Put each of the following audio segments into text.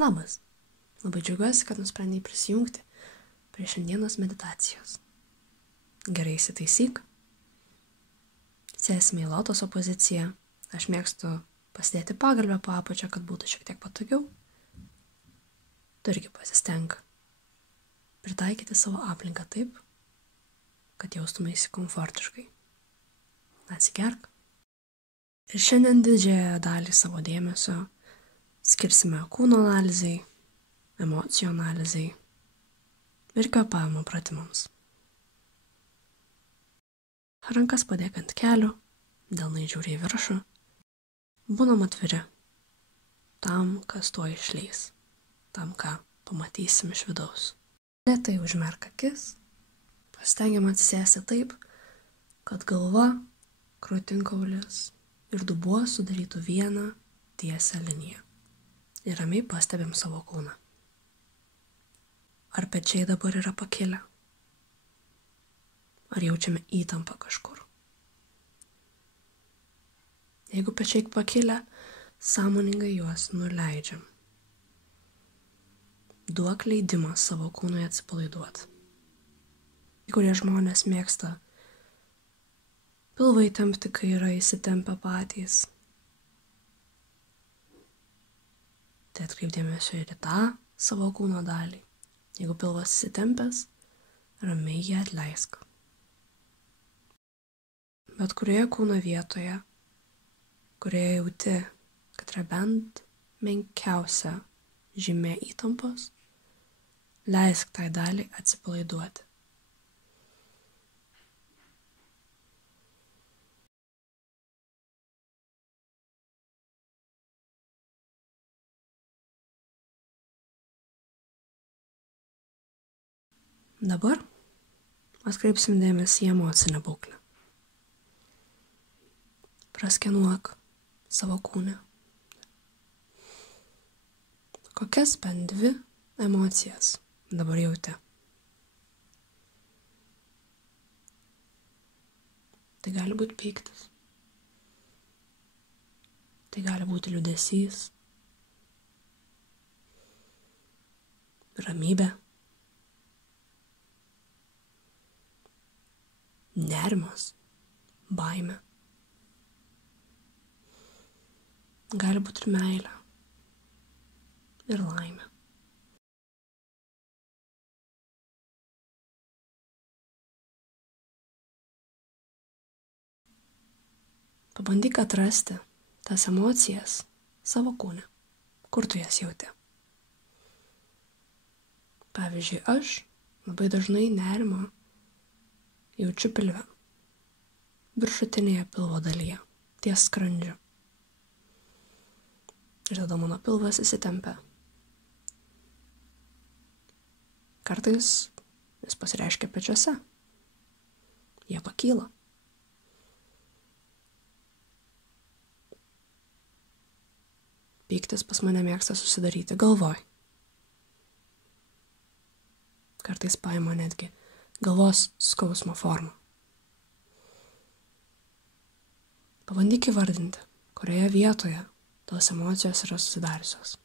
Labas. Labai džiaugiuosi, kad nusprendei prisijungti prie šiandienos meditacijos. Gerai įsitaisyk. Sėsime į lotoso poziciją. Aš mėgstu pasidėti pagalvę po apačią, kad būtų šiek tiek patogiau. Tu irgi pasistenk pritaikyti savo aplinką taip, kad jaustumeisi komfortiškai. Atsigerk. Ir šiandien didžiąją dalį savo dėmesio skirsime kūno analizai, emocijų analizai ir kvėpavimo pratimams. Rankas padėk ant kelių, delnai žiūri į viršų, būnam atviri tam, kas tuo išleis, tam, ką pamatysim iš vidaus. Lėtai užmerk akis, pasistengiam atsisėsti taip, kad galva, krūtinkaulis ir dubuo sudarytų vieną tiesią liniją. Ir ramiai pastebim savo kūną. Ar pečiai dabar yra pakilę? Ar jaučiame įtampą kažkur? Jeigu pečiai pakilę, sąmoningai juos nuleidžiam. Duok leidimą savo kūnui atsipalaiduoti. Kai kurie žmonės mėgsta pilvą įtempti, kai yra įsitempę patys. Tai atkreip dėmesio ir į tą savo kūno dalį. Jeigu pilvas įsitempęs, ramiai jį atleisk. Bet kurioje kūno vietoje, kurioje jauti, kad yra bent menkiausia žymė įtampos, leisk tai dalį atsipalaiduoti. Dabar atkreipsim dėmesį į emocinę būklę. Praskenuok savo kūną. Kokias bent 2 emocijas dabar jauti? Tai gali būti pyktis. Tai gali būti liūdesys. Ramybė. Nerimas, baimė. Gali būti ir meilė, ir laimė. Pabandyk atrasti tas emocijas savo kūne, kur tu jas jauti. Pavyzdžiui, aš labai dažnai nerimą jaučiu pilve, viršutinėje pilvo dalyje, ties skrandžiu. Ir tada mano pilvas įsitempia. Kartais jis pasireiškia pečiuose. Jie pakyla. Pyktis pas mane mėgsta susidaryti galvoj. Kartais paima netgi galvos skausmo formą. Pabandyk įvardinti, kurioje vietoje tos emocijos yra susidariusios.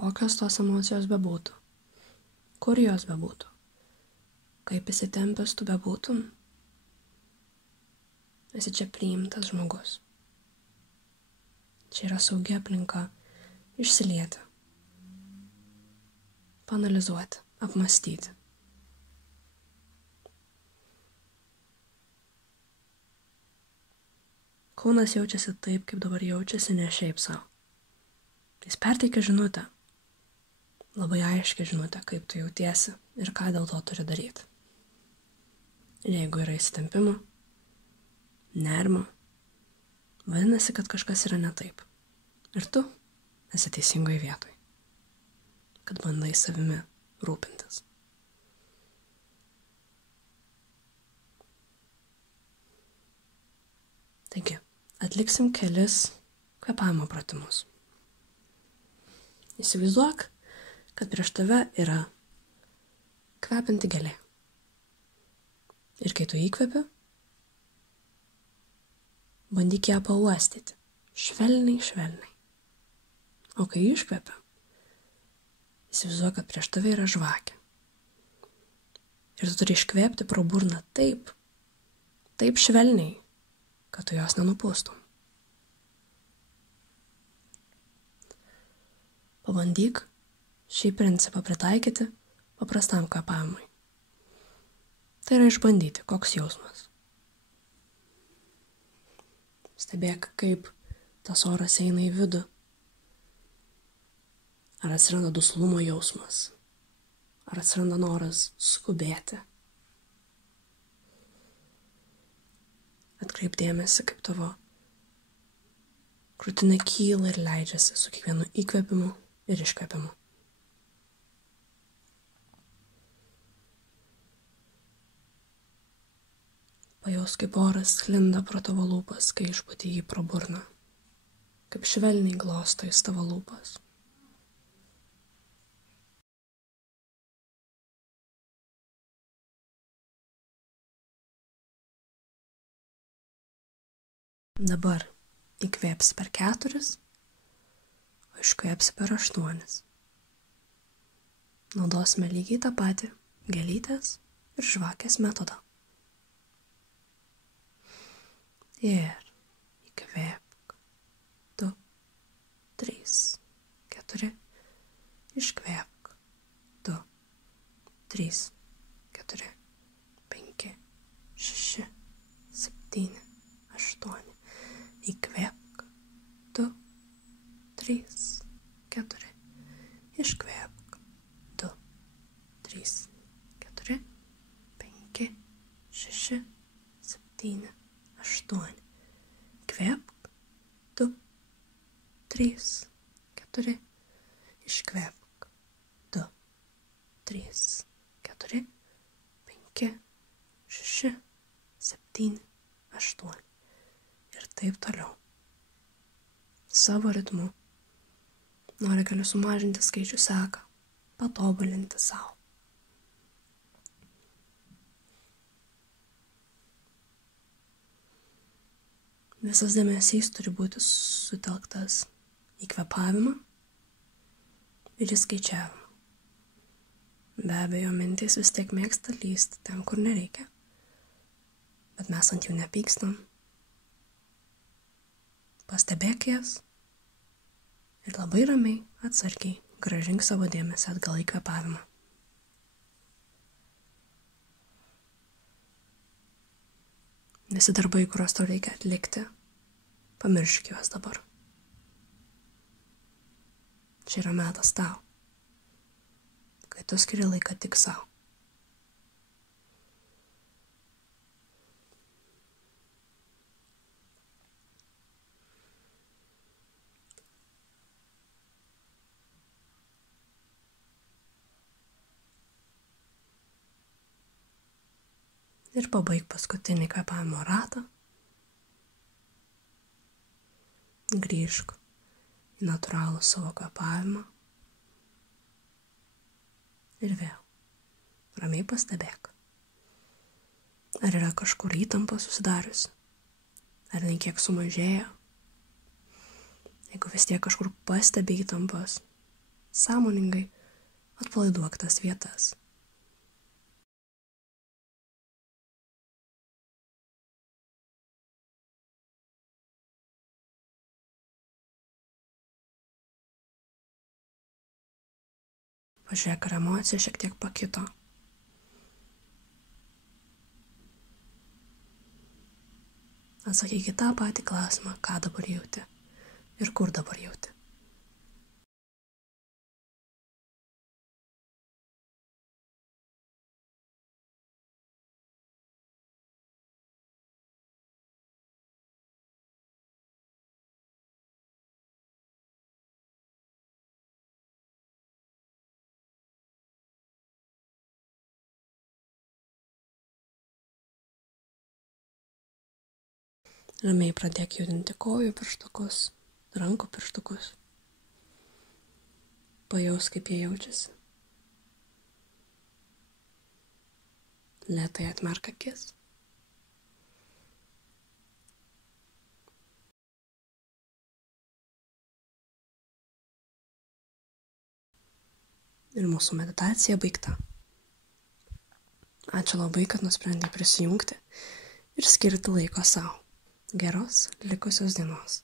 Kokios tos emocijos bebūtų, kur jos bebūtų, kaip įsitempęs tu bebūtum, esi čia priimtas žmogus. Čia yra saugi aplinka išsilieti, paanalizuoti, apmąstyti. Kūnas jaučiasi taip, kaip dabar jaučiasi, ne šiaip savo. Jis perteikia žinutę. Labai aiškiai žinutę, kaip tu jautiesi ir ką dėl to turi daryti. Ir jeigu yra įsitempimo, nerimo, vadinasi, kad kažkas yra ne taip. Ir tu esi teisingoje vietoje, kad bandai savimi rūpintis. Taigi, atliksim kelis kvėpavimo pratimus. Įsivaizduok, kad prieš tave yra kvepianti gėlė. Ir kai tu įkvepi, bandyk ją pauostyti. Švelniai, švelniai. O kai iškvepi, įsivaizduok, kad prieš tave yra žvakė. Ir tu turi iškvėpti pro burną taip švelniai, kad tu jos nenupūstum. Pabandyk šį principą pritaikyti paprastam kvėpavimui. Tai yra išbandyti, koks jausmas. Stebėk, kaip tas oras eina į vidų. Ar atsiranda duslumo jausmas? Ar atsiranda noras skubėti? Atkreip dėmesį, kaip tavo krūtinė kyla ir leidžiasi su kiekvienu įkvėpimu ir iškvėpimu. Pajaus, kaip oras sklinda pro tavo lūpas, kai išpūti jį pro burną. Kaip švelniai glosto jis tavo lūpas. Dabar įkvėpsi per 4, o iškvėpsi per 8. Naudosime lygiai tą patį gėlytės ir žvakės metodą. Ir įkvėpk 2, 3, 4, iškvėpk 2, 3, 4, 5, 6, 7, 8. Įkvėpk 2, 3, 4, iškvėpk 2, 3, 4, 5, 6, 7, 8. Įkvėpk 2, 3, 4, iškvėpk 2, 3, 4, 5, 6, 7, 8. Ir taip toliau. Savo ritmu. Nori galiu sumažinti skaičių seką, patobulinti savo. Visas dėmesys turi būti sutelktas į kvėpavimą ir į skaičiavimą. Be abejo, mintys vis tiek mėgsta lysti ten, kur nereikia, bet mes ant jų nepykstam. Pastebėk jas ir labai ramiai, atsargiai grąžink savo dėmesį atgal į kvėpavimą. Visi darbai, kuriuos tau reikia atlikti, pamiršk juos dabar. Čia yra metas tau, kai tu skiri laiką tik savo. Ir pabaik paskutinį kvėpavimo ratą. Grįžk į natūralų savo kvėpavimą. Ir vėl ramiai pastebėk. Ar yra kažkur įtampa susidariusi? Ar jinai kiek sumažėjo? Jeigu vis tiek kažkur pastebi įtampas, sąmoningai atpalaiduok tas vietas. Pažiūrėk, ar emocija šiek tiek pakito. Atsakyk į tą patį klausimą, ką dabar jauti ir kur dabar jauti. Ramiai pradėk judinti kojų pirštukus, rankų pirštukus. Pajaus, kaip jie jaučiasi. Lėtai atmerk akis. Ir mūsų meditacija baigta. Ačiū labai, kad nusprendei prisijungti ir skirti laiko sau. Geros likusios dienos.